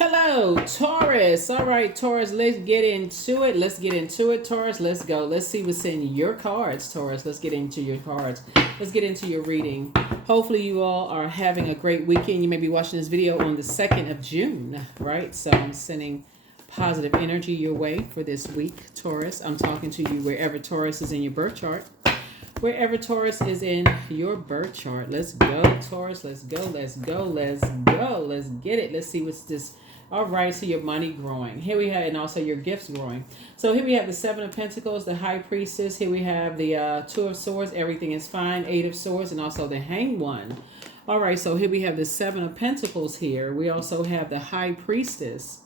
Hello, Taurus. All right, Taurus, let's get into it. Let's get into it, Taurus. Let's go. Let's see what's in your cards, Taurus. Let's get into your cards. Let's get into your reading. Hopefully, you all are having a great weekend. You may be watching this video on the 2nd of June, right? So I'm sending positive energy your way for this week, Taurus. I'm talking to you wherever Taurus is in your birth chart. Wherever Taurus is in your birth chart. Let's go, Taurus. Let's go. Let's go. Let's go. Let's get it. Let's see what's this. All right, so your money growing. Here we have, and also your gifts growing. So here we have the 7 of Pentacles, the High Priestess. Here we have the 2 of Swords. Everything is fine. 8 of Swords, and also the Hanged One. All right, so here we have the 7 of Pentacles here. We also have the High Priestess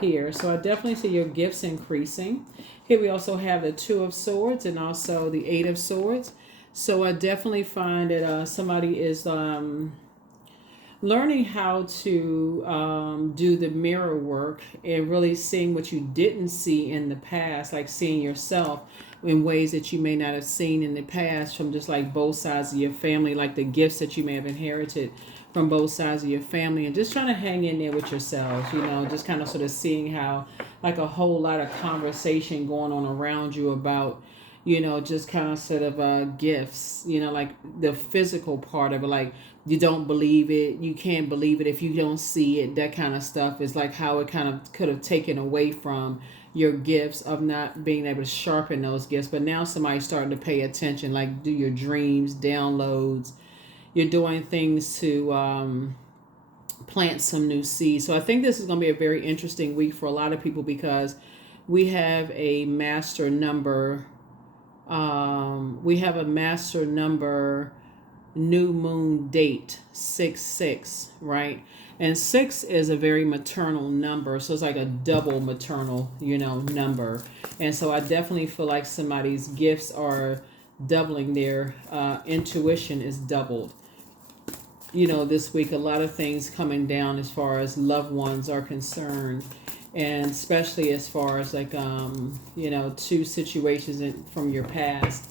here. So I definitely see your gifts increasing. Here we also have the 2 of Swords and also the 8 of Swords. So I definitely find that somebody is learning how to do the mirror work and really seeing what you didn't see in the past, like seeing yourself in ways that you may not have seen in the past from just like both sides of your family, like the gifts that you may have inherited from both sides of your family, and just trying to hang in there with yourselves, just kind of sort of seeing how like a whole lot of conversation going on around you about just kind of sort of gifts, like the physical part of it, like you don't believe it, you can't believe it if you don't see it, that kind of stuff is like how it kind of could have taken away from your gifts of not being able to sharpen those gifts. But now somebody's starting to pay attention, like do your dreams, downloads, you're doing things to plant some new seeds. So I think this is going to be a very interesting week for a lot of people because we have a master number. We have a master number new moon date 6-6, right? And 6 is a very maternal number, so it's like a double maternal number. And so I definitely feel like somebody's gifts are doubling, their intuition is doubled this week. A lot of things coming down as far as loved ones are concerned, and especially as far as like 2 situations from your past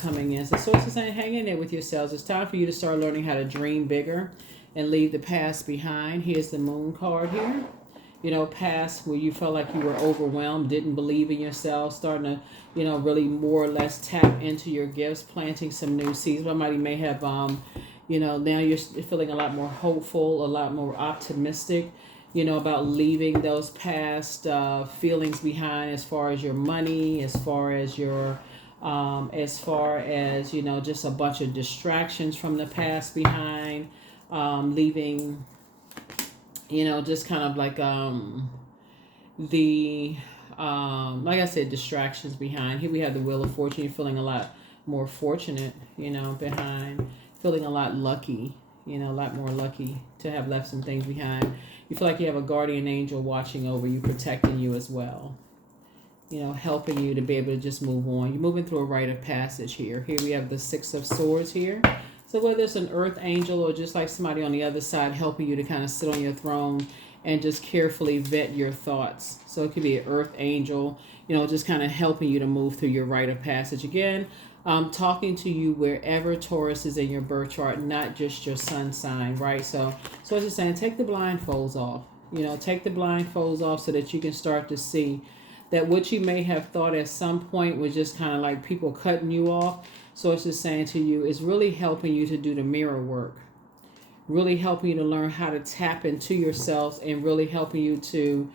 coming in. So source is saying hang in there with yourselves. It's time for you to start learning how to dream bigger and leave the past behind. Here's the moon card here. Past where you felt like you were overwhelmed, didn't believe in yourself, starting to really more or less tap into your gifts, planting some new seeds. Somebody may have now you're feeling a lot more hopeful, a lot more optimistic, about leaving those past feelings behind as far as your money, as far as your, just a bunch of distractions from the past behind, leaving, just kind of like like I said, distractions behind. Here we have the Wheel of Fortune. You're feeling a lot more fortunate, behind. Feeling a lot lucky, a lot more lucky to have left some things behind. You feel like you have a guardian angel watching over you, protecting you as well, helping you to be able to just move on. You're moving through a rite of passage here. Here we have the 6 of Swords here. So whether it's an earth angel or just like somebody on the other side helping you to kind of sit on your throne and just carefully vet your thoughts. So it could be an earth angel, just kind of helping you to move through your rite of passage. Again, talking to you wherever Taurus is in your birth chart, not just your sun sign, right? So it's just saying, take the blindfolds off. Take the blindfolds off so that you can start to see that what you may have thought at some point was just kind of like people cutting you off. So it's just saying to you, it's really helping you to do the mirror work, really helping you to learn how to tap into yourselves and really helping you to,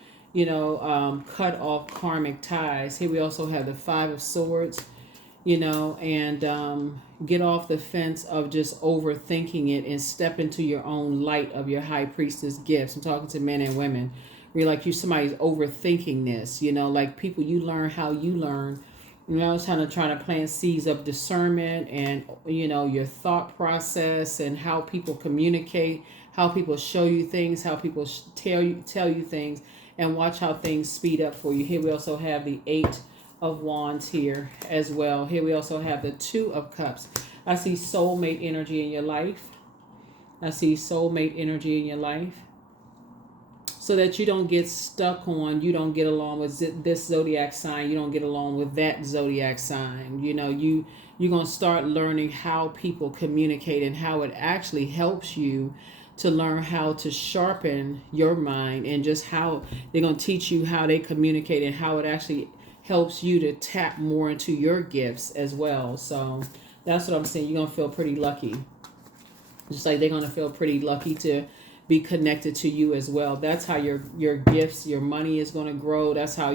cut off karmic ties. Here we also have the 5 of Swords. And get off the fence of just overthinking it and step into your own light of your high priestess gifts. I'm talking to men and women. You're like somebody's overthinking this, like people, you learn how you learn, it's kind of trying to plant seeds of discernment and, your thought process and how people communicate, how people show you things, how people tell you things, and watch how things speed up for you. Here we also have the 8 of Wands here as well. Here we also have the 2 of Cups. I see soulmate energy in your life. I see soulmate energy in your life. So that you don't get stuck on, you don't get along with this zodiac sign, you don't get along with that zodiac sign. You're going to start learning how people communicate and how it actually helps you to learn how to sharpen your mind, and just how they're going to teach you how they communicate and how it actually helps you to tap more into your gifts as well. So that's what I'm saying. You're going to feel pretty lucky. Just like they're going to feel pretty lucky to be connected to you as well. That's how your gifts, your money is going to grow. That's how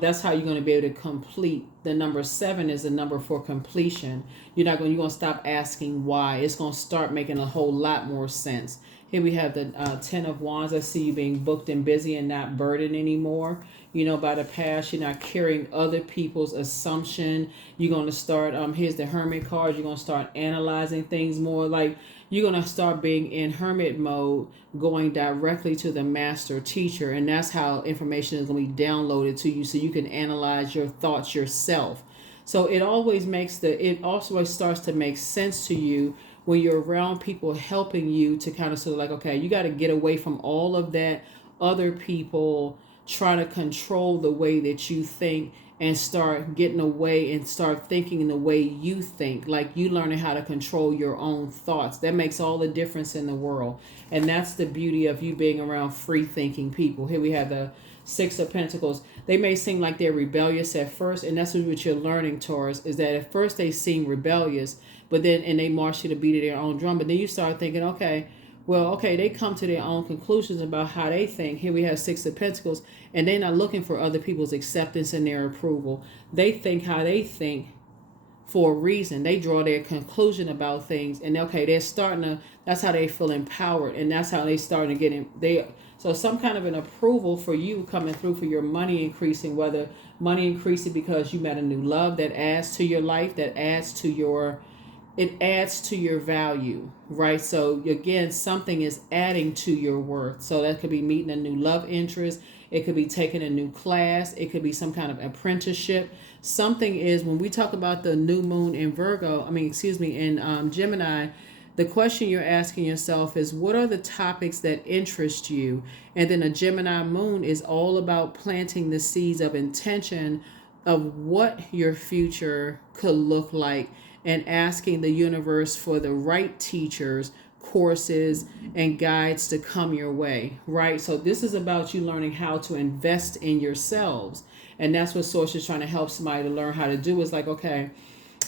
that's how you're going to be able to complete. The number 7 is a number for completion. You're going to stop asking why. It's going to start making a whole lot more sense. Here we have the 10 of Wands. I see you being booked and busy and not burdened anymore. By the past, you're not carrying other people's assumption. You're going to start, here's the Hermit card. You're going to start analyzing things more. Like, you're going to start being in hermit mode, going directly to the master teacher. And that's how information is going to be downloaded to you so you can analyze your thoughts yourself. So it also starts to make sense to you when you're around people helping you to kind of sort of like, okay, you got to get away from all of that other people trying to control the way that you think, and start getting away and start thinking in the way you think, like you learning how to control your own thoughts. That makes all the difference in the world. And that's the beauty of you being around free thinking people. Here we have the 6 of Pentacles. They may seem like they're rebellious at first, and that's what you're learning, Taurus, is that at first they seem rebellious, but then, and they march to the beat of their own drum, but then you start thinking, okay, they come to their own conclusions about how they think. Here we have 6 of Pentacles, and they're not looking for other people's acceptance and their approval. They think how they think for a reason. They draw their conclusion about things, and they're starting to, that's how they feel empowered, and that's how they starting to get in. So some kind of an approval for you coming through for your money increasing, whether money increasing because you met a new love that adds to your life, that adds to your value, right? So again, something is adding to your worth. So that could be meeting a new love interest. It could be taking a new class. It could be some kind of apprenticeship. Something is, when we talk about the new moon in in Gemini, the question you're asking yourself is, what are the topics that interest you? And then a Gemini moon is all about planting the seeds of intention of what your future could look like, and asking the universe for the right teachers, courses, and guides to come your way, right? So this is about you learning how to invest in yourselves. And that's what Source is trying to help somebody to learn how to do, is like, okay,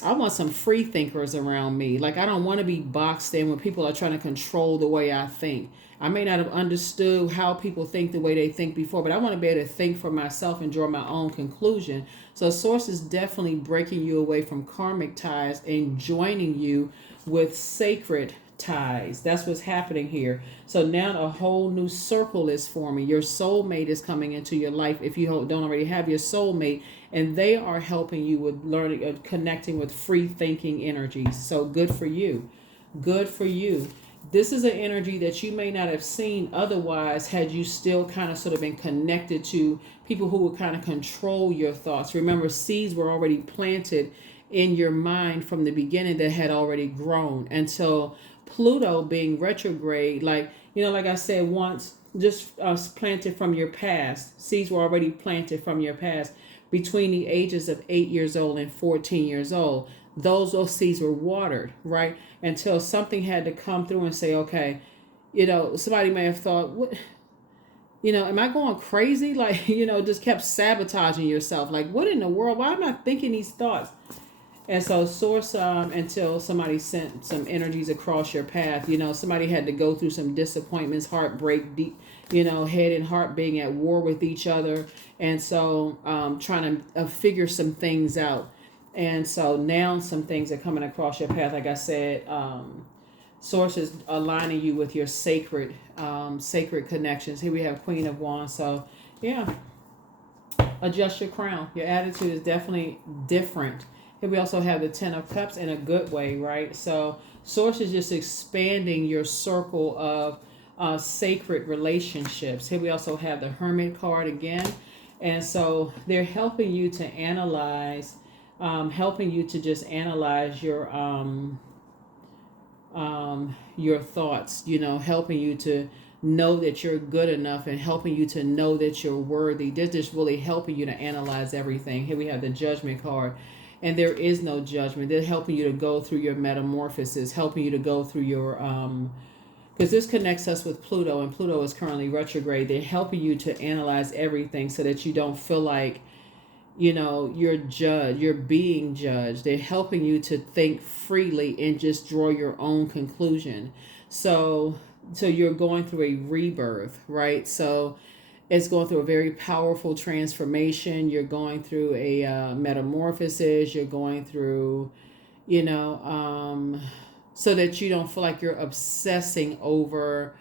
I want some free thinkers around me. Like, I don't want to be boxed in when people are trying to control the way I think. I may not have understood how people think the way they think before, but I want to be able to think for myself and draw my own conclusion. So Source is definitely breaking you away from karmic ties and joining you with sacred ties. That's what's happening here. So now a whole new circle is forming. Your soulmate is coming into your life if you don't already have your soulmate, and they are helping you with learning, connecting with free thinking energies. So good for you. Good for you. This is an energy that you may not have seen otherwise had you still kind of sort of been connected to people who would kind of control your thoughts. Remember, seeds were already planted in your mind from the beginning that had already grown. And so Pluto being retrograde, like I said once, just planted from your past. Seeds were already planted from your past between the ages of 8 years old and 14 years old. Those seeds were watered, right? Until something had to come through and say, okay, somebody may have thought, what, am I going crazy? Like, just kept sabotaging yourself. Like, what in the world? Why am I thinking these thoughts? And so Source, until somebody sent some energies across your path, somebody had to go through some disappointments, heartbreak, deep, head and heart being at war with each other. And so trying to figure some things out. And so now some things are coming across your path. Like I said, Source is aligning you with your sacred connections. Here we have Queen of Wands. So yeah, adjust your crown. Your attitude is definitely different. Here we also have the 10 of Cups in a good way, right? So Source is just expanding your circle of sacred relationships. Here we also have the Hermit card again. And so they're helping you to analyze, helping you to just analyze your thoughts, helping you to know that you're good enough and helping you to know that you're worthy. They're just really helping you to analyze everything. Here we have the Judgment card. And there is no judgment. They're helping you to go through your metamorphosis, helping you to go through your because this connects us with Pluto, and Pluto is currently retrograde. They're helping you to analyze everything so that you don't feel like, you're being judged. They're helping you to think freely and just draw your own conclusion. So you're going through a rebirth, right? So it's going through a very powerful transformation. You're going through a metamorphosis. You're going through, you know, so that you don't feel like you're obsessing over,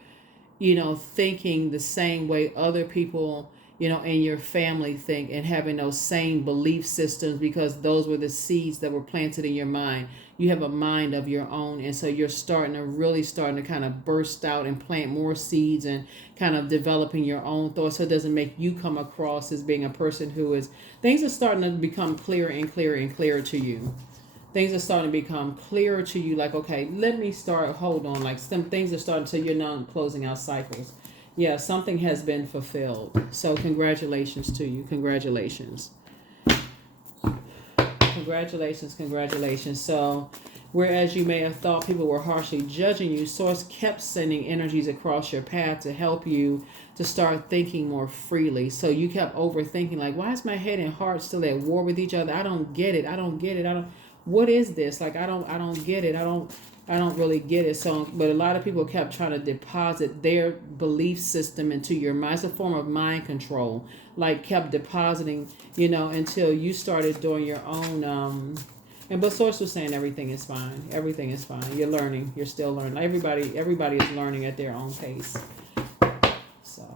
thinking the same way other people, in your family think, and having those same belief systems, because those were the seeds that were planted in your mind. You have a mind of your own, and so you're starting to kind of burst out and plant more seeds and kind of developing your own thoughts, so it doesn't make you come across as being a person who is, things are starting to become clearer and clearer and clearer to you. Things are starting to become clearer to you, like, okay, let me start, hold on, like some things are starting to, you're now closing out cycles. Yeah, something has been fulfilled. So congratulations to you. Congratulations. Congratulations. So whereas you may have thought people were harshly judging you, Source kept sending energies across your path to help you to start thinking more freely. So you kept overthinking, like, why is my head and heart still at war with each other? I don't get it. What is this? Like, I don't get it. I don't really get it. So, but a lot of people kept trying to deposit their belief system into your mind. It's a form of mind control. Like, kept depositing, until you started doing your own. But Source was saying everything is fine. Everything is fine. You're learning. You're still learning. Everybody is learning at their own pace. So,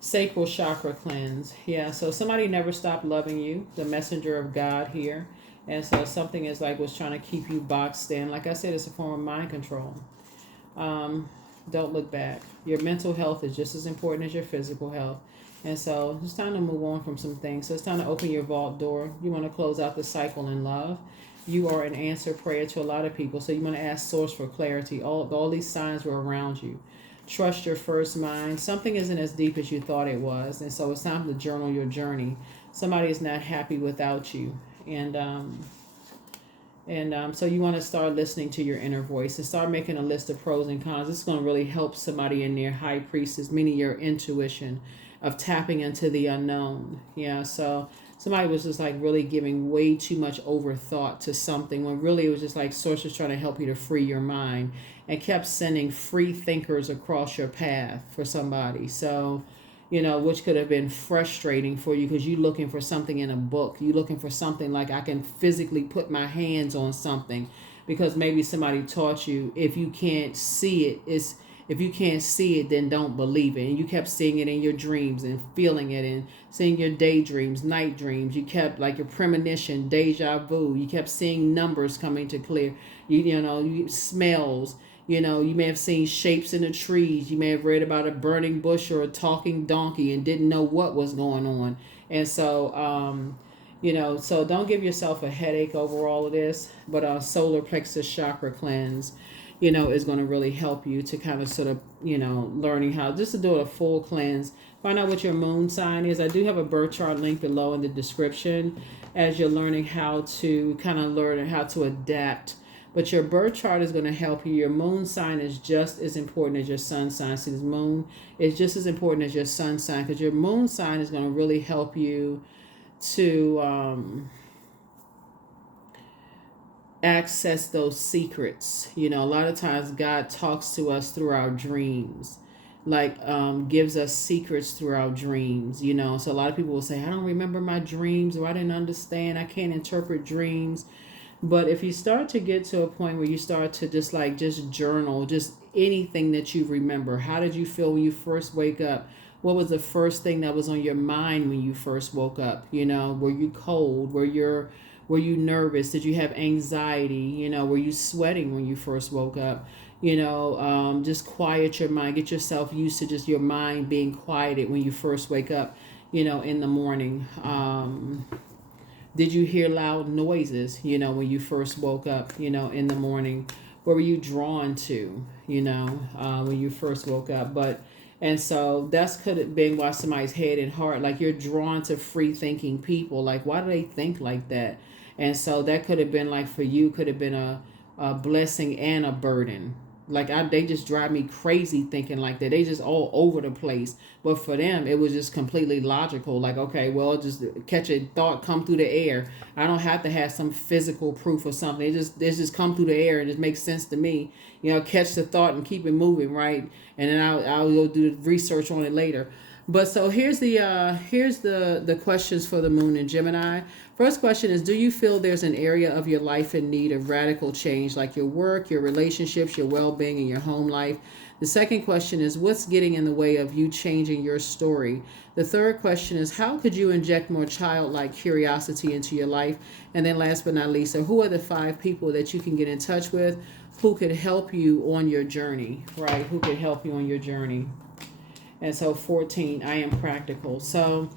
sacral chakra cleanse. Yeah. So somebody never stopped loving you. The messenger of God here. And so something is like was trying to keep you boxed in. Like I said, it's a form of mind control. Don't look back. Your mental health is just as important as your physical health. And so it's time to move on from some things. So it's time to open your vault door. You want to close out the cycle in love. You are an answered prayer to a lot of people. So you want to ask Source for clarity. All these signs were around you. Trust your first mind. Something isn't as deep as you thought it was. And so it's time to journal your journey. Somebody is not happy without you. So you want to start listening to your inner voice and start making a list of pros and cons. This is going to really help somebody in their high priestess, meaning your intuition of tapping into the unknown. Yeah, so somebody was just like really giving way too much overthought to something when really it was just like Source was trying to help you to free your mind and kept sending free thinkers across your path for somebody. So, which could have been frustrating for you because you're looking for something in a book. You're looking for something like I can physically put my hands on something, because maybe somebody taught you if you can't see it, then don't believe it. And you kept seeing it in your dreams and feeling it and seeing your daydreams, night dreams. You kept like your premonition, deja vu. You kept seeing numbers coming to clear. You smells. You may have seen shapes in the trees. You may have read about a burning bush or a talking donkey and didn't know what was going on. And so, so don't give yourself a headache over all of this. But solar plexus chakra cleanse, is going to really help you to kind of sort of, learning how just to do a full cleanse. Find out what your moon sign is. I do have a birth chart link below in the description as you're learning how to kind of learn how to adapt. But your birth chart is going to help you. Your moon sign is just as important as your sun sign. See, this moon is just as important as your sun sign, because your moon sign is going to really help you to access those secrets. A lot of times God talks to us through our dreams, like gives us secrets through our dreams. So a lot of people will say, I don't remember my dreams, or I didn't understand. I can't interpret dreams. But if you start to get to a point where you start to just journal, just anything that you remember. How did you feel when you first wake up? What was the first thing that was on your mind when you first woke up? Were you cold? Were you nervous? Did you have anxiety? Were you sweating when you first woke up? Just quiet your mind. Get yourself used to just your mind being quieted when you first wake up, in the morning. Did you hear loud noises, when you first woke up, in the morning? What were you drawn to, when you first woke up? And so that's could have been why somebody's head and heart, like you're drawn to free thinking people. Like, why do they think like that? And so that could have been like for you, could have been a blessing and a burden. they just drive me crazy thinking like that. They just all over the place. But for them, it was just completely logical. Like, okay, well, just catch a thought come through the air. I don't have to have some physical proof or something. It just come through the air and it makes sense to me. Catch the thought and keep it moving, right? And then I'll go do the research on it later. But so here's the questions for the moon in Gemini. First question is, do you feel there's an area of your life in need of radical change, like your work, your relationships, your well-being, and your home life? The second question is, what's getting in the way of you changing your story? The third question is, how could you inject more childlike curiosity into your life? And then last but not least, so who are the 5 people that you can get in touch with who could help you on your journey, right? Who could help you on your journey? And so 14, I am practical. So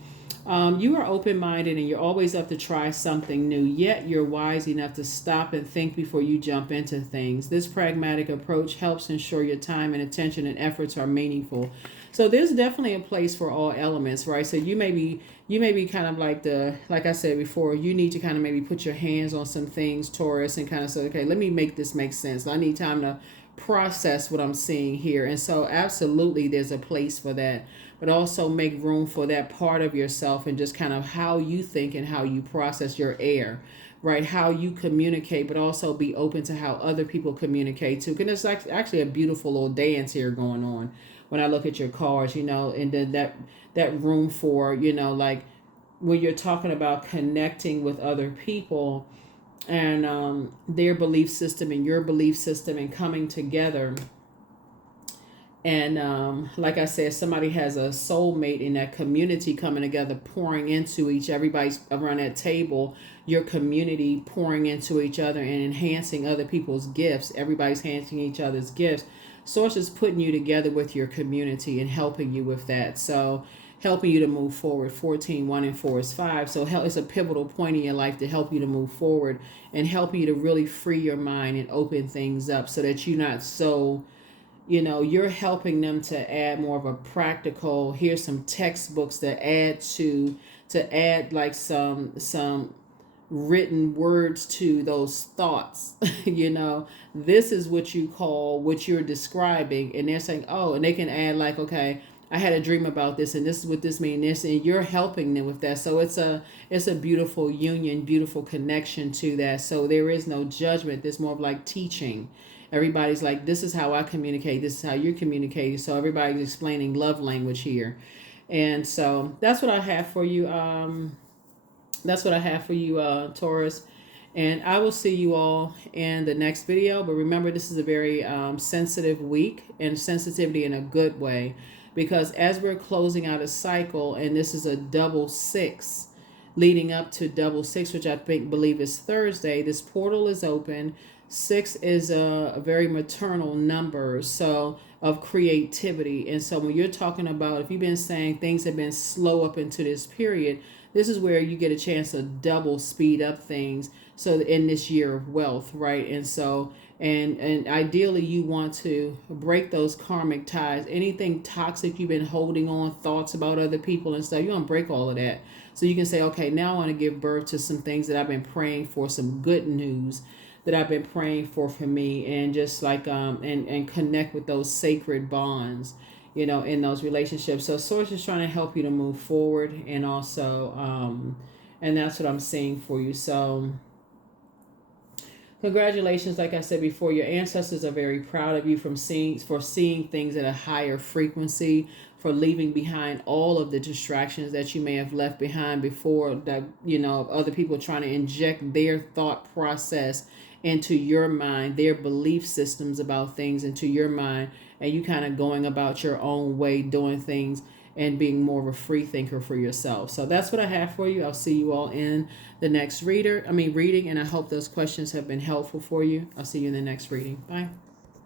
you are open-minded and you're always up to try something new, yet you're wise enough to stop and think before you jump into things. This pragmatic approach helps ensure your time and attention and efforts are meaningful. So there's definitely a place for all elements, right? So you may be kind of like I said before, you need to kind of maybe put your hands on some things, Taurus, and kind of say, okay, let me make this make sense. I need time to process what I'm seeing here. And so absolutely there's a place for that, but also make room for that part of yourself and just kind of how you think and how you process your air, right? How you communicate, but also be open to how other people communicate too. Because there's actually a beautiful little dance here going on when I look at your cards, and then that room for, like when you're talking about connecting with other people and their belief system and your belief system and coming together. And like I said, somebody has a soulmate in that community coming together, pouring into everybody's around that table, your community pouring into each other and enhancing other people's gifts. Everybody's enhancing each other's gifts. Source is putting you together with your community and helping you with that. So helping you to move forward. 14, 1 and 4 is 5. So it's a pivotal point in your life to help you to move forward and help you to really free your mind and open things up so that you're not so, you're helping them to add more of a practical, here's some textbooks that add like some written words to those thoughts. This is what you call what you're describing, and they're saying, oh, and they can add like, okay, I had a dream about this and this is what this means, this, and you're helping them with that. So it's a beautiful union, beautiful connection to that. So there is no judgment. There's more of like teaching. Everybody's like, this is how I communicate, this is how you're communicating. So everybody's explaining love language here. And so that's what I have for you. Taurus. And I will see you all in the next video. But remember, this is a very sensitive week, and sensitivity in a good way. Because as we're closing out a cycle, and this is a double 6, leading up to double 6, which I believe is Thursday, this portal is open. 6 is a very maternal number, so of creativity. And so when you're talking about, if you've been saying things have been slow up into this period, this is where you get a chance to double speed up things. So in this year of wealth, right? And so, and ideally you want to break those karmic ties. Anything toxic you've been holding on, thoughts about other people and stuff, you want to break all of that. So you can say, okay, now I want to give birth to some things that I've been praying for, some good news that I've been praying for me, and just like and connect with those sacred bonds, in those relationships. So Source is trying to help you to move forward, and also and that's what I'm seeing for you. So congratulations. Like I said before, your ancestors are very proud of you for seeing things at a higher frequency, for leaving behind all of the distractions that you may have left behind before, that other people trying to inject their thought process into your mind, their belief systems about things into your mind, and you kind of going about your own way, doing things and being more of a free thinker for yourself. So that's what I have for you. I'll see you all in the next reading, and I hope those questions have been helpful for you. I'll see you in the next reading. Bye.